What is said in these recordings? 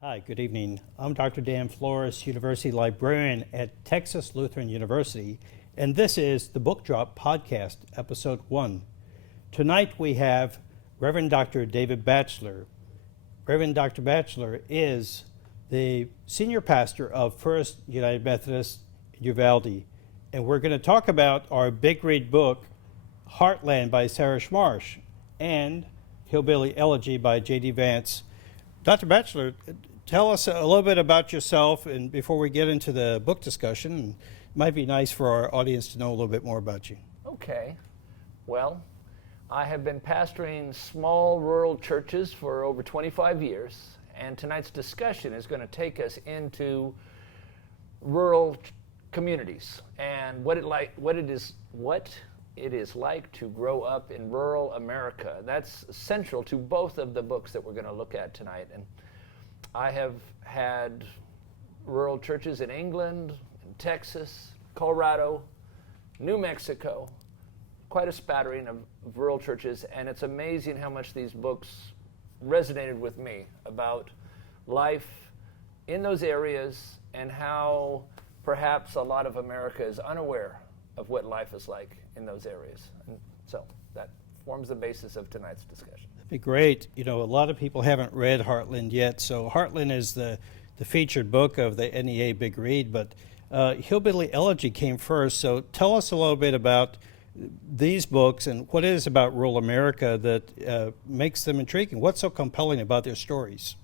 Hi, good evening. I'm Dr. Dan Flores, University Librarian at Texas Lutheran University, and this is the Book Drop Podcast, Episode 1. Tonight we have Reverend Dr. David Bachelor. Reverend Dr. Bachelor is the senior pastor of First United Methodist Uvalde, and we're going to talk about our Big Read book, Heartland by Sarah Smarsh, and Hillbilly Elegy by J.D. Vance. Dr. Bachelor, tell us a little bit about yourself, and before we get into the book discussion, it might be nice for our audience to know a little bit more about you. Okay. Well, I have been pastoring small rural churches for over 25 years, and tonight's discussion is going to take us into rural communities and what it is like to grow up in rural America. That's central to both of the books that we're going to look at tonight. And I have had rural churches in England, in Texas, Colorado, New Mexico, quite a spattering of rural churches, and it's amazing how much these books resonated with me about life in those areas and how perhaps a lot of America is unaware of what life is like in those areas. And so that forms the basis of tonight's discussion. That'd be great. You know, a lot of people haven't read Heartland yet, so Heartland is the featured book of the NEA Big Read, but Hillbilly Elegy came first, so tell us a little bit about these books and what it is about rural America that makes them intriguing. What's so compelling about their stories?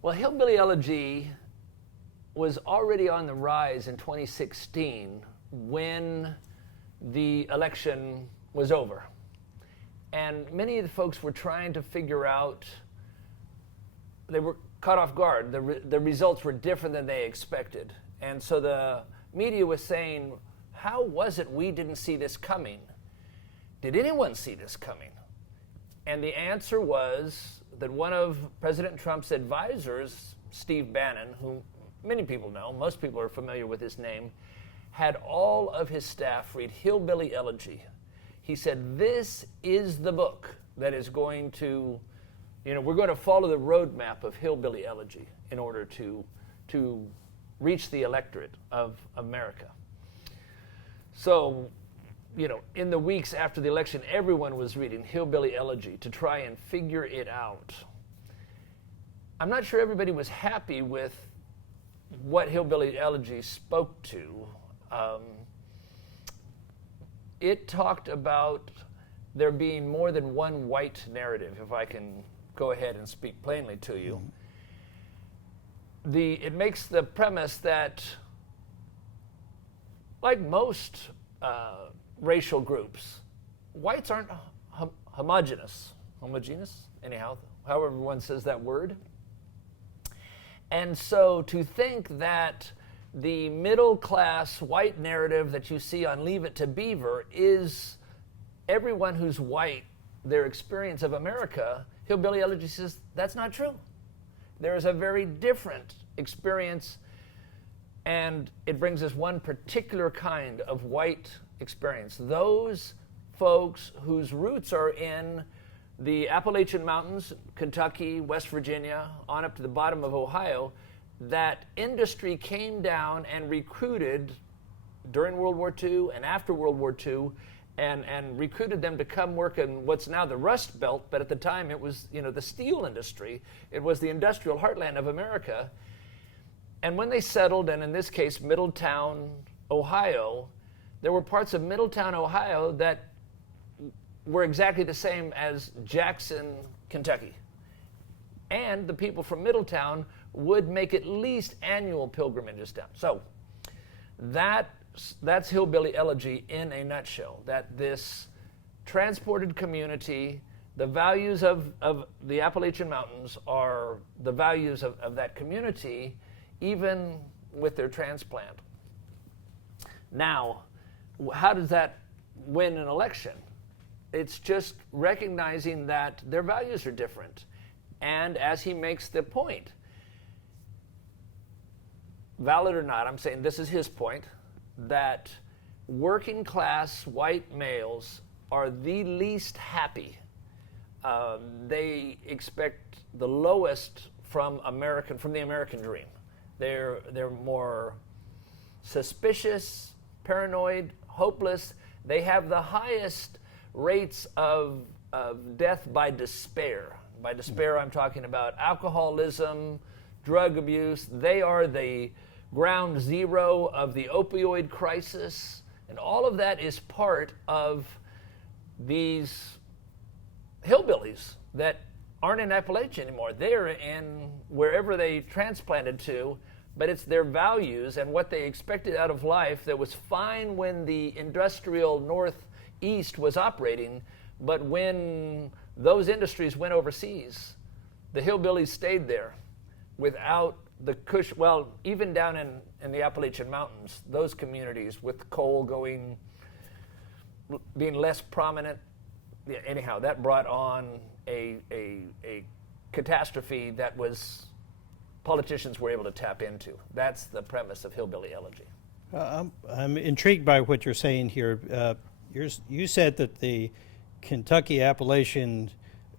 Well, Hillbilly Elegy was already on the rise in 2016 when the election was over. And many of the folks were trying to figure out, they were caught off guard. The results were different than they expected. And so the media was saying, how was it we didn't see this coming? Did anyone see this coming? And the answer was that one of President Trump's advisors, Steve Bannon, who many people know, most people are familiar with his name, had all of his staff read Hillbilly Elegy. He said, this is the book that is going to, we're going to follow the roadmap of Hillbilly Elegy in order to reach the electorate of America. So, in the weeks after the election, everyone was reading Hillbilly Elegy to try and figure it out. I'm not sure everybody was happy with what Hillbilly Elegy spoke to. It talked about there being more than one white narrative, if I can go ahead and speak plainly to you. It makes the premise that, like most racial groups, whites aren't homogeneous, anyhow, however one says that word. And so to think that the middle-class white narrative that you see on Leave It to Beaver is everyone who's white, their experience of America, Hillbilly Elegy says that's not true. There is a very different experience, and it brings us one particular kind of white experience. Those folks whose roots are in the Appalachian Mountains, Kentucky, West Virginia, on up to the bottom of Ohio, that industry came down and recruited during World War II and after World War II and recruited them to come work in what's now the Rust Belt, but at the time it was, the steel industry. It was the industrial heartland of America. And when they settled, and in this case, Middletown, Ohio, there were parts of Middletown, Ohio that were exactly the same as Jackson, Kentucky. And the people from Middletown would make at least annual pilgrimages down. So that's Hillbilly Elegy in a nutshell, that this transported community, the values of the Appalachian Mountains are the values of that community, even with their transplant. Now, how does that win an election? It's just recognizing that their values are different. And as he makes the point, valid or not, I'm saying this is his point, that working class white males are the least happy. They expect the lowest from the American dream. They're more suspicious, paranoid, hopeless. They have the highest rates of death by despair. By despair, I'm talking about alcoholism, drug abuse. They are the ground zero of the opioid crisis. And all of that is part of these hillbillies that aren't in Appalachia anymore. They're in wherever they transplanted to, but it's their values and what they expected out of life that was fine when the industrial Northeast was operating, but when those industries went overseas, the hillbillies stayed there without the well, even down in the Appalachian Mountains, those communities with coal being less prominent, anyhow, that brought on a catastrophe that politicians were able to tap into. That's the premise of Hillbilly Elegy. I'm intrigued by what you're saying here. You said that the Kentucky Appalachian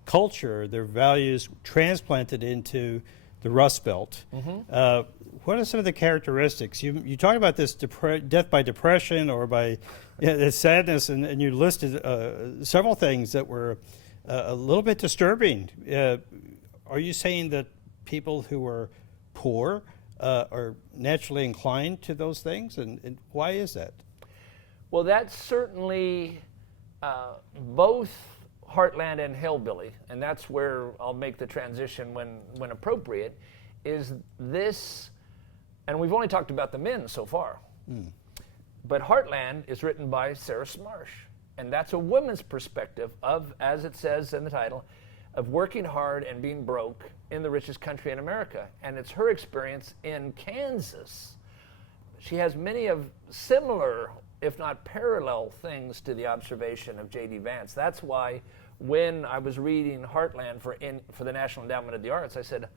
culture, their values transplanted into the Rust Belt. Mm-hmm. What are some of the characteristics? You talk about this death by depression or by sadness, and you listed several things that were a little bit disturbing. Are you saying that people who are poor are naturally inclined to those things, and why is that? Well, that's certainly both Heartland and Hillbilly, and that's where I'll make the transition when appropriate, is this, and we've only talked about the men so far, but Heartland is written by Sarah Smarsh, and that's a woman's perspective of, as it says in the title, of working hard and being broke in the richest country in America, and it's her experience in Kansas. She has many of similar, if not parallel, things to the observation of J.D. Vance. That's why when I was reading Heartland for the National Endowment of the Arts, I said,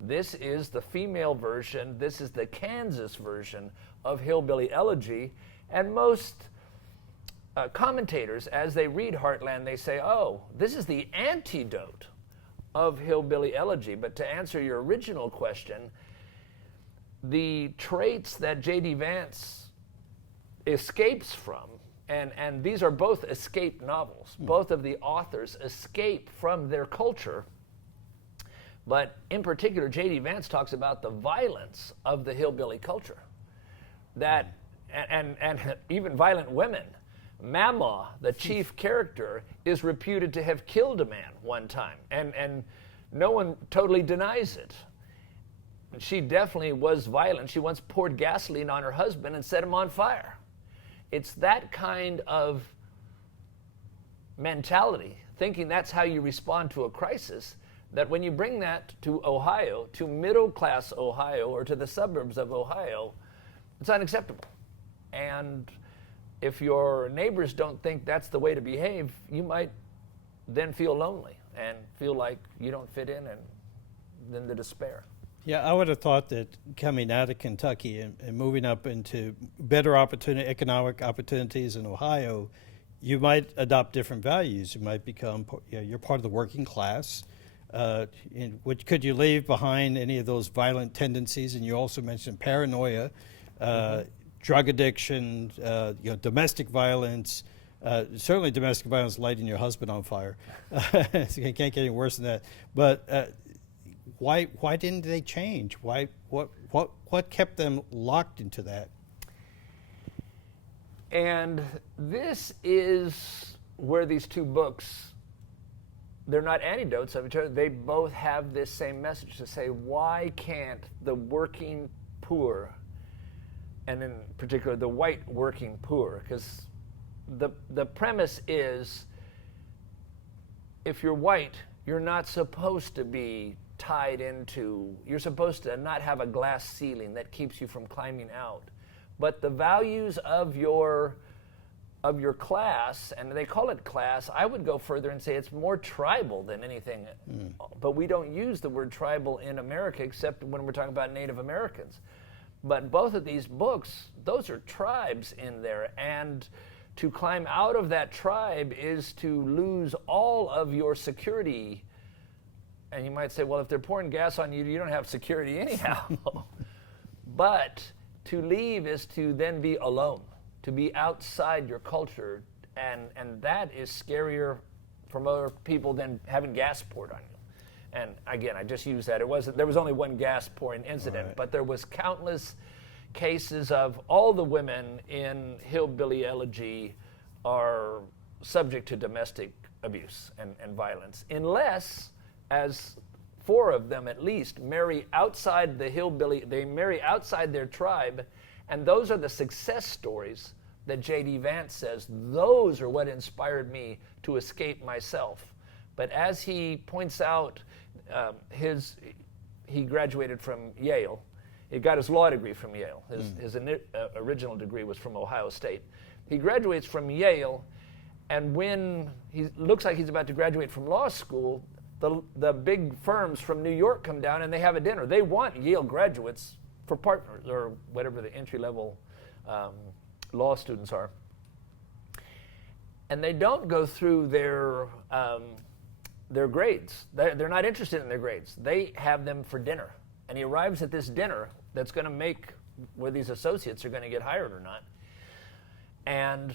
this is the female version, this is the Kansas version of Hillbilly Elegy, and most commentators, as they read Heartland, they say, oh, this is the antidote of Hillbilly Elegy. But to answer your original question, the traits that J.D. Vance escapes from, and these are both escape novels. Both of the authors escape from their culture, but in particular, J.D. Vance talks about the violence of the hillbilly culture, that and even violent women. Mama, the chief character, is reputed to have killed a man one time, and no one totally denies it. She definitely was violent. She once poured gasoline on her husband and set him on fire. It's that kind of mentality, thinking that's how you respond to a crisis, that when you bring that to Ohio, to middle-class Ohio, or to the suburbs of Ohio, it's unacceptable. And if your neighbors don't think that's the way to behave, you might then feel lonely and feel like you don't fit in, and then the despair. Yeah, I would have thought that coming out of Kentucky and moving up into better economic opportunities in Ohio, you might adopt different values. You might become, you're part of the working class. Could you leave behind any of those violent tendencies? And you also mentioned paranoia, drug addiction, domestic violence. Certainly domestic violence, lighting your husband on fire. So you can't get any worse than that. But why didn't they change? What kept them locked into that? And this is where these two books, they're not antidotes of each other. They both have this same message to say, why can't the working poor, and in particular the white working poor, because the premise is, if you're white, you're not supposed to be tied into, you're supposed to not have a glass ceiling that keeps you from climbing out. But the values of your class, and they call it class, I would go further and say it's more tribal than anything. But we don't use the word tribal in America except when we're talking about Native Americans. But both of these books, those are tribes in there, and to climb out of that tribe is to lose all of your security And you might say, well, if they're pouring gas on you, you don't have security anyhow. But to leave is to then be alone, to be outside your culture, and that is scarier from other people than having gas poured on you. And again, I just used that. There was only one gas pouring incident, but there was countless cases of all the women in Hillbilly Elegy are subject to domestic abuse and violence, unless, as 4 of them at least, marry outside the hillbilly, they marry outside their tribe, and those are the success stories that J.D. Vance says, those are what inspired me to escape myself. But as he points out, he graduated from Yale. He got his law degree from Yale. His original degree was from Ohio State. He graduates from Yale, and when he looks like he's about to graduate from law school, the big firms from New York come down and they have a dinner. They want Yale graduates for partners, or whatever the entry-level law students are. And they don't go through their grades. They're not interested in their grades. They have them for dinner. And he arrives at this dinner that's going to make where these associates are going to get hired or not. And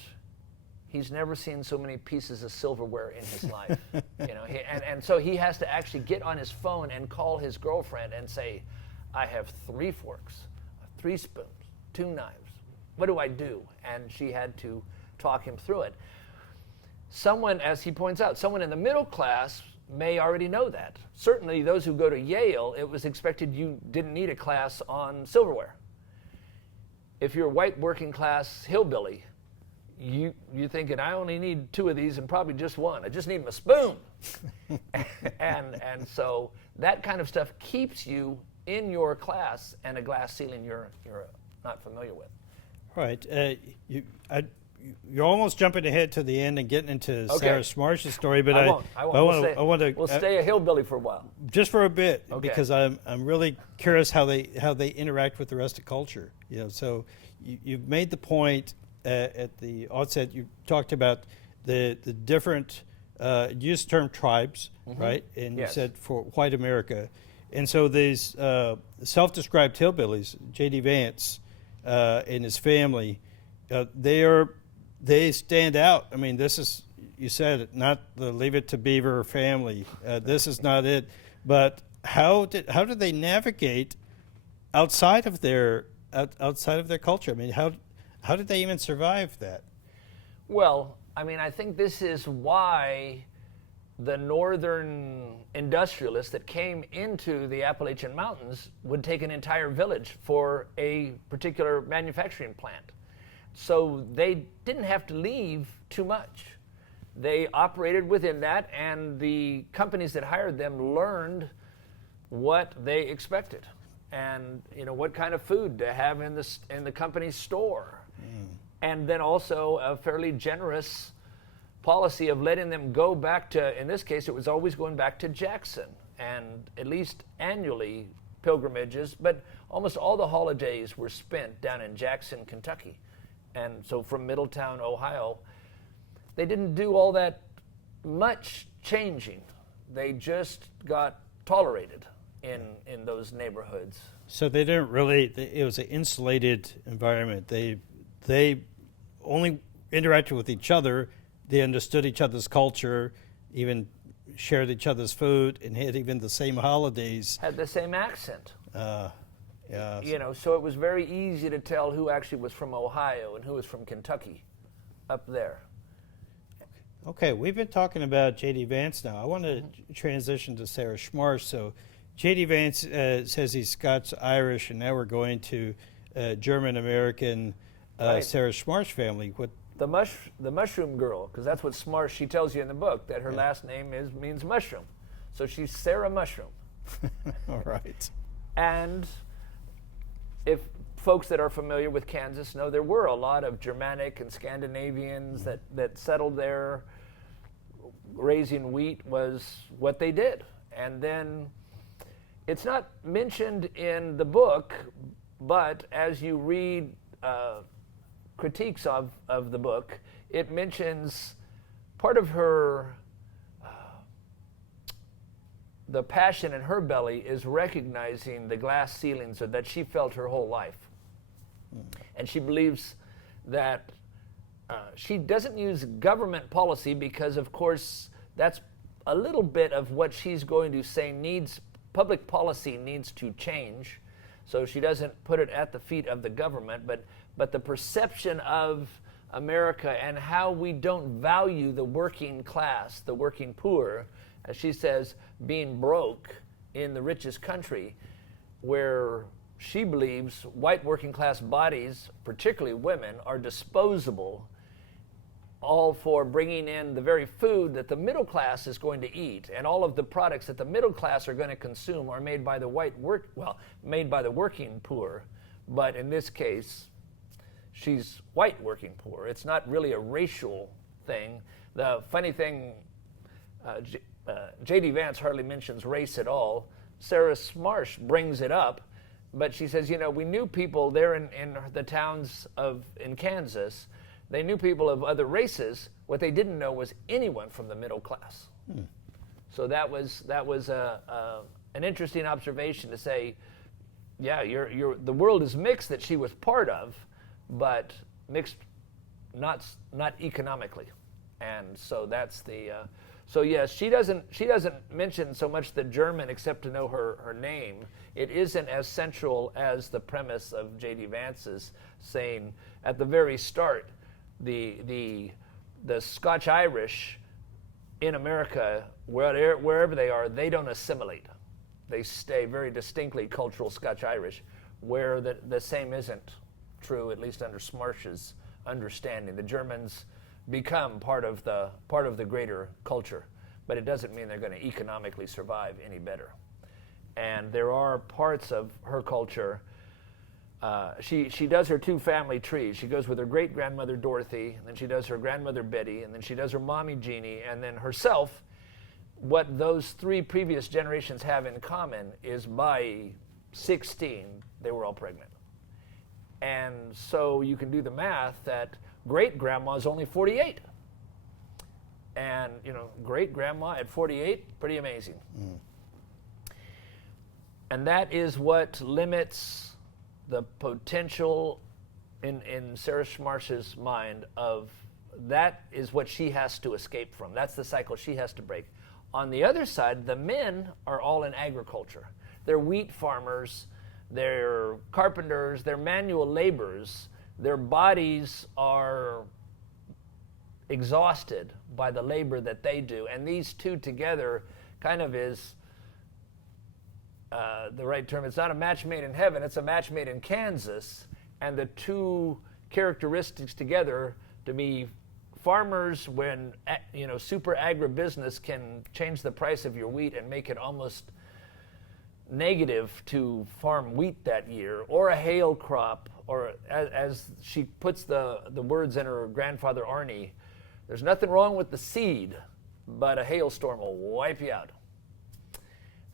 he's never seen so many pieces of silverware in his life. And so he has to actually get on his phone and call his girlfriend and say, I have 3 forks, 3 spoons, 2 knives. What do I do? And she had to talk him through it. Someone, as he points out, someone in the middle class may already know that. Certainly those who go to Yale, it was expected you didn't need a class on silverware. If you're a white working class hillbilly, you're thinking, I only need 2 of these and probably just 1. I just need my spoon. and so that kind of stuff keeps you in your class and a glass ceiling you're not familiar with. Right. You're almost jumping ahead to the end and getting into Sarah Smarsh's story, but I want to. We'll stay a hillbilly for a while. Just for a bit, because I'm really curious how they interact with the rest of culture. So you've made the point at the outset. You talked about the different used term tribes, right? And you said for white America, and so these self-described hillbillies, J.D. Vance and his family, they stand out. I mean, this is, you said it, not the Leave It to Beaver family. This is not it. But how did they navigate outside of their culture? I mean, how did they even survive that? Well, I mean, I think this is why the northern industrialists that came into the Appalachian Mountains would take an entire village for a particular manufacturing plant. So they didn't have to leave too much. They operated within that, and the companies that hired them learned what they expected, and what kind of food to have in the company's store, and then also a fairly generous policy of letting them go back to. In this case, it was always going back to Jackson, and at least annually pilgrimages, but almost all the holidays were spent down in Jackson, Kentucky. And so from Middletown, Ohio, they didn't do all that much changing. They just got tolerated in those neighborhoods. So they didn't really, it was an insulated environment. They only interacted with each other. They understood each other's culture, even shared each other's food, and had even the same holidays. Had the same accent. Yeah. So it was very easy to tell who actually was from Ohio and who was from Kentucky up there. Okay, we've been talking about J.D. Vance now. I want to transition to Sarah Smarsh. So J.D. Vance says he's Scots-Irish, and now we're going to German-American Sarah Smarsh family. What? The mushroom girl, because that's what Smarsh, she tells you in the book, that her last name means mushroom. So she's Sarah Mushroom. All right. And if folks that are familiar with Kansas know, there were a lot of Germanic and Scandinavians that settled there. Raising wheat was what they did. And then it's not mentioned in the book, but as you read critiques of the book, it mentions part of her the passion in her belly is recognizing the glass ceilings that she felt her whole life. And she believes that she doesn't use government policy because, of course, that's a little bit of what she's going to say public policy needs to change. So she doesn't put it at the feet of the government, but the perception of America and how we don't value the working class, the working poor, as she says, being broke in the richest country, where she believes white working class bodies, particularly women, are disposable, all for bringing in the very food that the middle class is going to eat, and all of the products that the middle class are going to consume are made by the made by the working poor. But in this case, she's white working poor. It's not really a racial thing. The funny thing, J.D. Vance hardly mentions race at all. Sarah Smarsh brings it up, but she says, we knew people there in the towns in Kansas. They knew people of other races. What they didn't know was anyone from the middle class. So that was an interesting observation to say, yeah, the world is mixed that she was part of, but mixed not economically. And so that's the so yes, she doesn't mention so much the German except to know her name. It isn't as central as the premise of J.D. Vance's saying at the very start, the Scotch-Irish in America, wherever they are, they don't assimilate. They stay very distinctly cultural Scotch-Irish, where the same isn't true, at least under Smarsh's understanding. The Germans become part of the greater culture, but it doesn't mean they're going to economically survive any better. And there are parts of her culture. She does her two family trees. She goes with her great grandmother Dorothy, and then she does her grandmother Betty, and then she does her mommy Jeannie, and then herself. What those three previous generations have in common is by 16 they were all pregnant. And so you can do the math that great grandma is only 48. And great grandma at 48, pretty amazing. And that is what limits the potential in Sarah Smarsh's mind of that is what she has to escape from. That's the cycle she has to break. On the other side, the men are all in agriculture. They're wheat farmers, they're carpenters, they're manual laborers. Their bodies are exhausted by the labor that they do. And these two together kind of is the right term. It's not a match made in heaven, it's a match made in Kansas. And the two characteristics together to be farmers when, super agribusiness can change the price of your wheat and make it almost negative to farm wheat that year, or a hail crop, or as she puts the words in her grandfather Arnie, there's nothing wrong with the seed, but a hailstorm will wipe you out.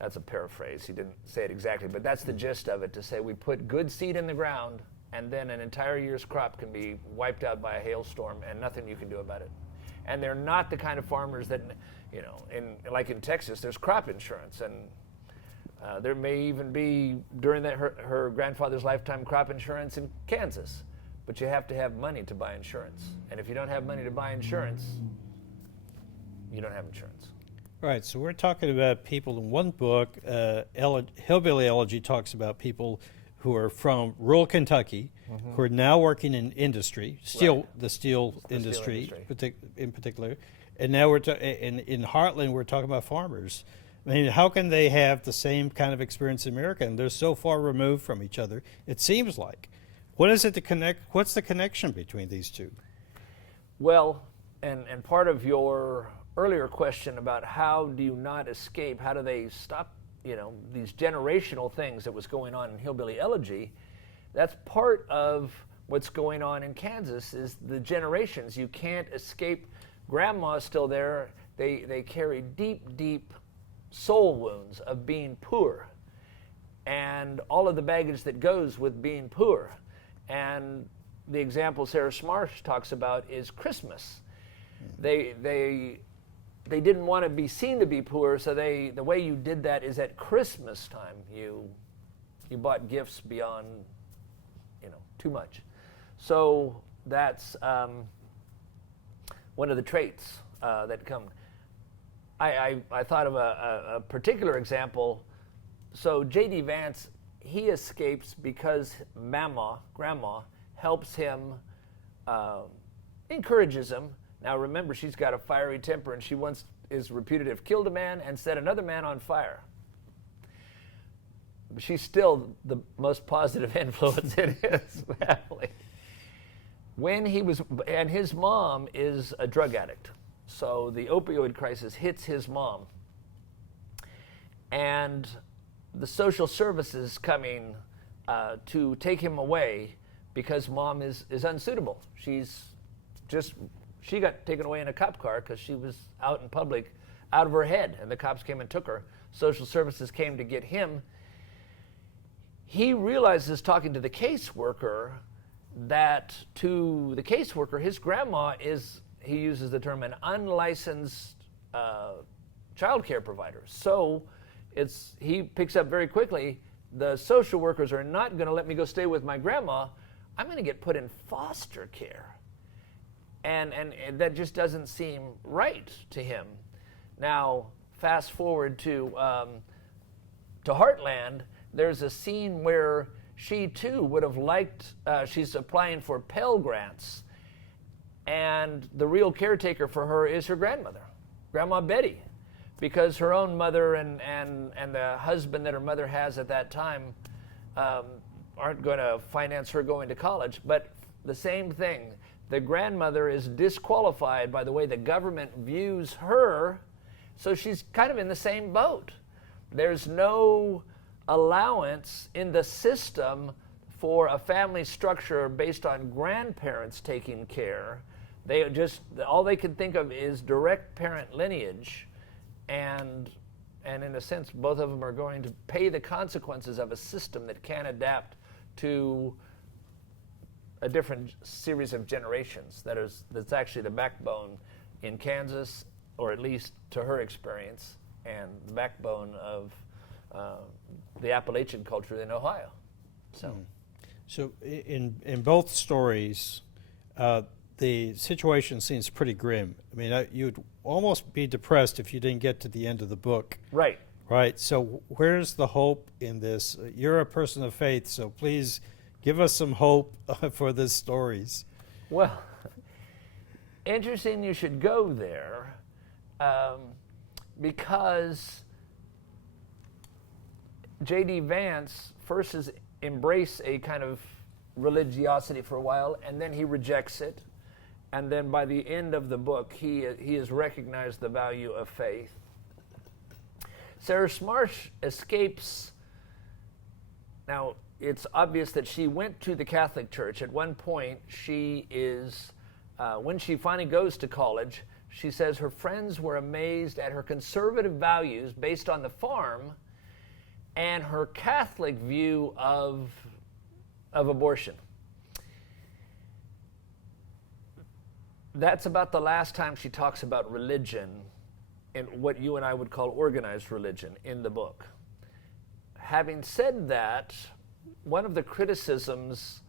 That's a paraphrase. He didn't say it exactly, but that's the gist of it, to say we put good seed in the ground and then an entire year's crop can be wiped out by a hailstorm and nothing you can do about it. And they're not the kind of farmers that, like in Texas, there's crop insurance, and there may even be, during her grandfather's lifetime, crop insurance in Kansas. But you have to have money to buy insurance. And if you don't have money to buy insurance, you don't have insurance. Right, so we're talking about people in one book. Hillbilly Elegy talks about people who are from rural Kentucky, who are now working in industry, the steel industry in particular. And now in Heartland, we're talking about farmers. I mean, how can they have the same kind of experience in America? And they're so far removed from each other, it seems like. What is it to connect? What's the connection between these two? Well, and part of your earlier question about how do you not escape, how do they stop, these generational things that was going on in Hillbilly Elegy, that's part of what's going on in Kansas is the generations. You can't escape. Grandma's still there. They carry deep, deep soul wounds of being poor and all of the baggage that goes with being poor. And the example Sarah Smarsh talks about is Christmas. They they didn't want to be seen to be poor, so the way you did that is at Christmas time you bought gifts beyond, too much. So that's one of the traits that come. I thought of a particular example. So J.D. Vance, he escapes because grandma, helps him, encourages him. Now remember, she's got a fiery temper, and she once is reputed to have killed a man and set another man on fire. But she's still the most positive influence in his family. And his mom is a drug addict. So the opioid crisis hits his mom. And the social services coming to take him away because mom is unsuitable. She got taken away in a cop car because she was out in public, out of her head, and the cops came and took her. Social services came to get him. He realizes, talking to the caseworker, that to the caseworker, his grandma is, he uses the term, an unlicensed child care provider. So he picks up very quickly, the social workers are not going to let me go stay with my grandma. I'm going to get put in foster care. And that just doesn't seem right to him. Now, fast forward to Heartland, there's a scene where she too would have liked, she's applying for Pell Grants, and the real caretaker for her is her grandmother, Grandma Betty, because her own mother and the husband that her mother has at that time aren't going to finance her going to college. But the same thing, the grandmother is disqualified by the way the government views her, so she's kind of in the same boat. There's no allowance in the system for a family structure based on grandparents taking care. All they can think of is direct parent lineage, and in a sense, both of them are going to pay the consequences of a system that can't adapt to a different series of generations. That's actually the backbone in Kansas, or at least to her experience, and the backbone of the Appalachian culture in Ohio. So in both stories, the situation seems pretty grim. I mean, you'd almost be depressed if you didn't get to the end of the book. Right. Right. So where's the hope in this? You're a person of faith, so please give us some hope for these stories. Well, interesting you should go there, because J.D. Vance first has embraced a kind of religiosity for a while, and then he rejects it. And then by the end of the book, he has recognized the value of faith. Sarah Smarsh escapes. Now, it's obvious that she went to the Catholic Church. At one point, she is, when she finally goes to college, she says her friends were amazed at her conservative values based on the farm and her Catholic view of abortion. That's about the last time she talks about religion in what you and I would call organized religion in the book. Having said that, one of the criticisms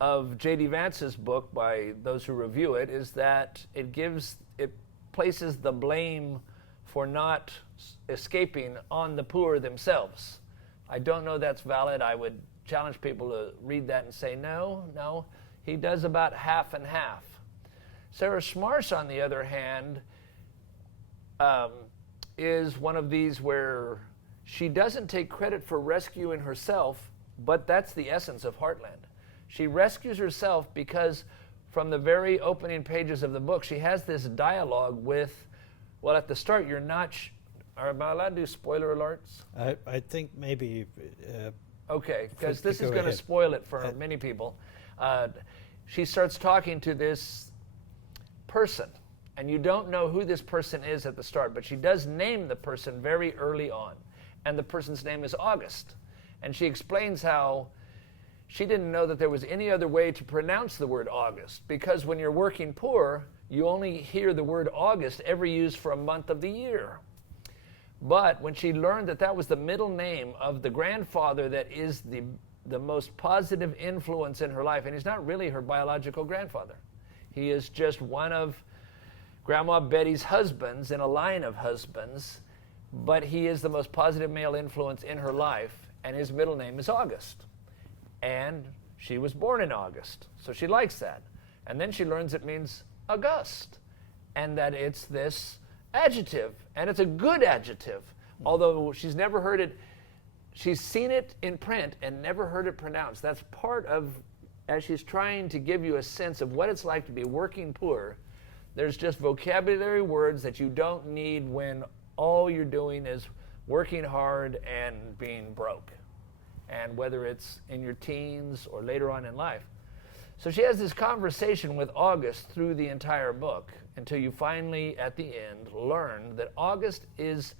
of J.D. Vance's book by those who review it is that it places the blame for not escaping on the poor themselves. I don't know that's valid. I would challenge people to read that and say, no, he does about half and half. Sarah Smarsh, on the other hand, is one of these where she doesn't take credit for rescuing herself, but that's the essence of Heartland. She rescues herself because from the very opening pages of the book, she has this dialogue with, well, at the start, you're not, am I allowed to do spoiler alerts? I think maybe. Okay, because this is going to spoil it for many people. She starts talking to this person, and you don't know who this person is at the start, but she does name the person very early on, and the person's name is August. And she explains how she didn't know that there was any other way to pronounce the word August, because when you're working poor, you only hear the word August ever used for a month of the year. But when she learned that that was the middle name of the grandfather that is the most positive influence in her life, and he's not really her biological grandfather. He is just one of Grandma Betty's husbands in a line of husbands, but he is the most positive male influence in her life, and his middle name is August. And she was born in August, so she likes that. And then she learns it means August, and that it's this adjective, and it's a good adjective, although she's never heard it. She's seen it in print and never heard it pronounced. That's part of, as she's trying to give you a sense of what it's like to be working poor, there's just vocabulary words that you don't need when all you're doing is working hard and being broke. And whether it's in your teens or later on in life. So she has this conversation with August through the entire book until you finally, at the end, learn that August is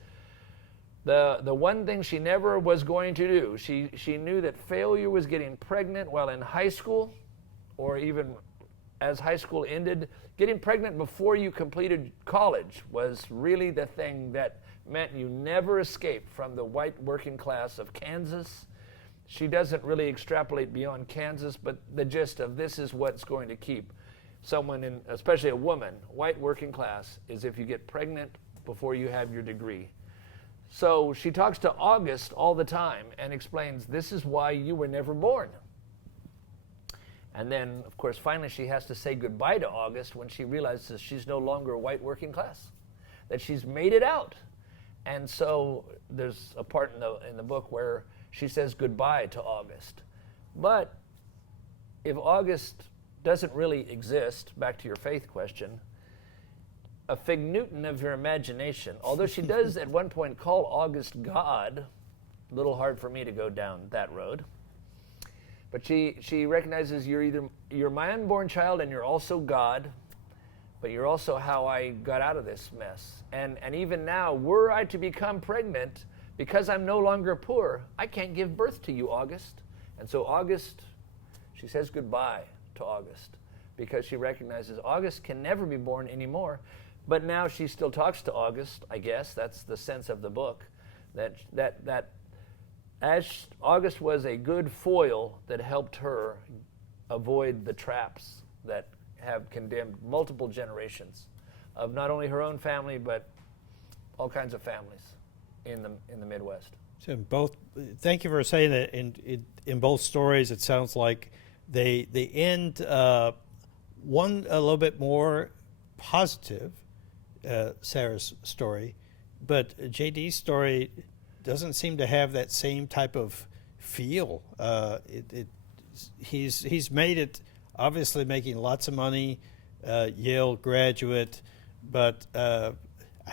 the one thing she never was going to do. She knew that failure was getting pregnant while in high school, or even as high school ended. Getting pregnant before you completed college was really the thing that meant you never escaped from the white working class of Kansas. She doesn't really extrapolate beyond Kansas, but the gist of this is what's going to keep someone in, especially a woman, white working class, is if you get pregnant before you have your degree. So she talks to August all the time and explains, this is why you were never born. And then, of course, finally she has to say goodbye to August when she realizes she's no longer a white working class, that she's made it out. And so there's a part in the book where she says goodbye to August. But if August doesn't really exist, back to your faith question, a fig Newton of your imagination, although she does at one point call August God, a little hard for me to go down that road, but she recognizes you're my unborn child and you're also God, but you're also how I got out of this mess. And even now, were I to become pregnant, because I'm no longer poor, I can't give birth to you, August. And so August, she says goodbye to August because she recognizes August can never be born anymore. But now she still talks to August, I guess. That's the sense of the book, that as August was a good foil that helped her avoid the traps that have condemned multiple generations of not only her own family, but all kinds of families in the Midwest. So thank you for saying that. In both stories, it sounds like they end one a little bit more positive, Sarah's story, but JD's story doesn't seem to have that same type of feel. He's made it, obviously making lots of money, Yale graduate, but I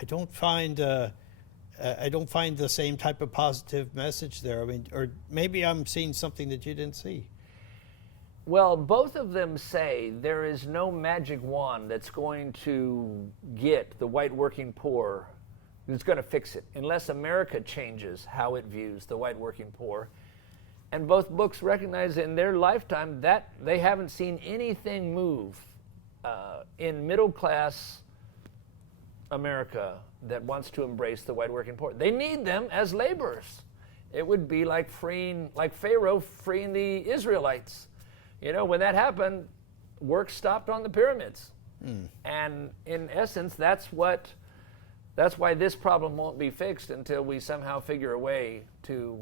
don't find the same type of positive message there. I mean, or maybe I'm seeing something that you didn't see. Well, both of them say there is no magic wand that's going to get the white working poor, that's going to fix it, unless America changes how it views the white working poor. And both books recognize in their lifetime that they haven't seen anything move in middle class America that wants to embrace the white working poor. They need them as laborers. It would be like Pharaoh freeing the Israelites. You know, when that happened, work stopped on the pyramids. And in essence, that's why this problem won't be fixed until we somehow figure a way to,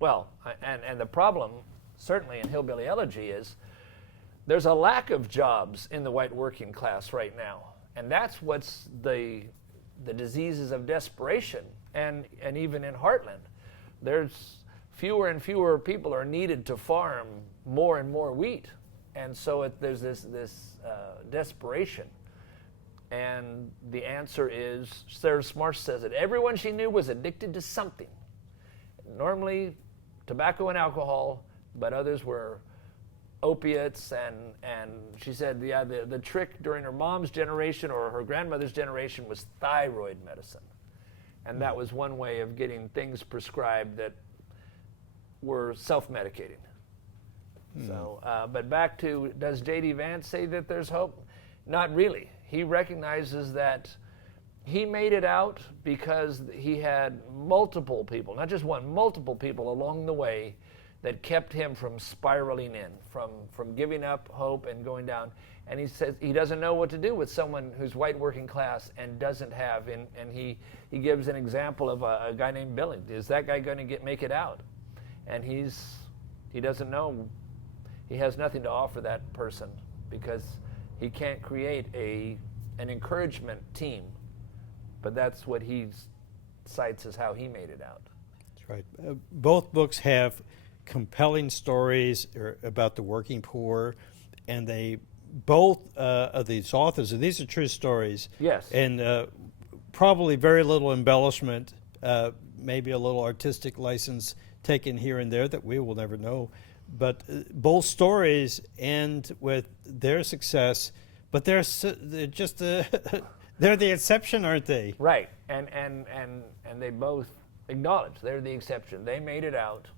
and the problem, certainly in Hillbilly Elegy, is there's a lack of jobs in the white working class right now. And that's what's the diseases of desperation. And even in Heartland, there's fewer and fewer people are needed to farm more and more wheat. And so there's this desperation. And the answer is, Sarah Smarsh says it, everyone she knew was addicted to something. Normally tobacco and alcohol, but others were opiates, and she said the trick during her mom's generation or her grandmother's generation was thyroid medicine. And that was one way of getting things prescribed that were self-medicating. So, but back to, does J.D. Vance say that there's hope? Not really. He recognizes that he made it out because he had multiple people, not just one, multiple people along the way that kept him from spiraling in, from giving up hope and going down. And he says he doesn't know what to do with someone who's white working class and doesn't have, and he gives an example of a guy named Billy. Is that guy going to make it out? And he doesn't know. He has nothing to offer that person because he can't create an encouragement team. But that's what he cites as how he made it out. That's right. Both books have compelling stories about the working poor, and they both of these authors, and these are true stories. Yes. And probably very little embellishment, maybe a little artistic license taken here and there that we will never know. But both stories end with their success, but they're just they're the exception, aren't they? Right, and they both acknowledge they're the exception. They made it out,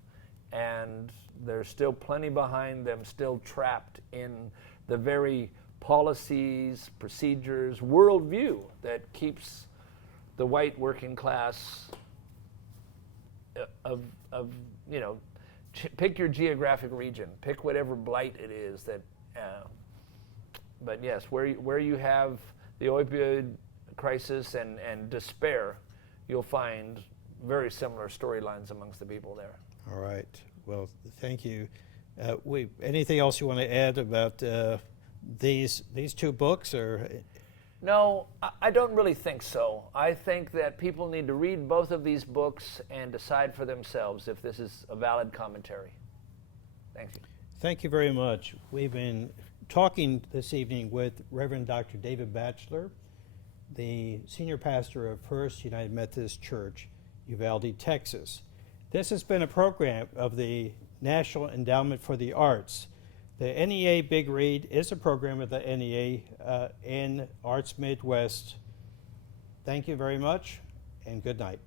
and there's still plenty behind them, still trapped in the very policies, procedures, worldview that keeps the white working class of pick your geographic region, pick whatever blight it is that. But yes, where you have the opioid crisis and despair, you'll find very similar storylines amongst the people there. All right. Well, thank you. Anything else you want to add about these two books, or? No, I don't really think so. I think that people need to read both of these books and decide for themselves if this is a valid commentary. Thank you. Thank you very much. We've been talking this evening with Reverend Dr. David Bachelor, the senior pastor of First United Methodist Church, Uvalde, Texas. This has been a program of the National Endowment for the Arts. The NEA Big Read is a program of the NEA in Arts Midwest. Thank you very much, and good night.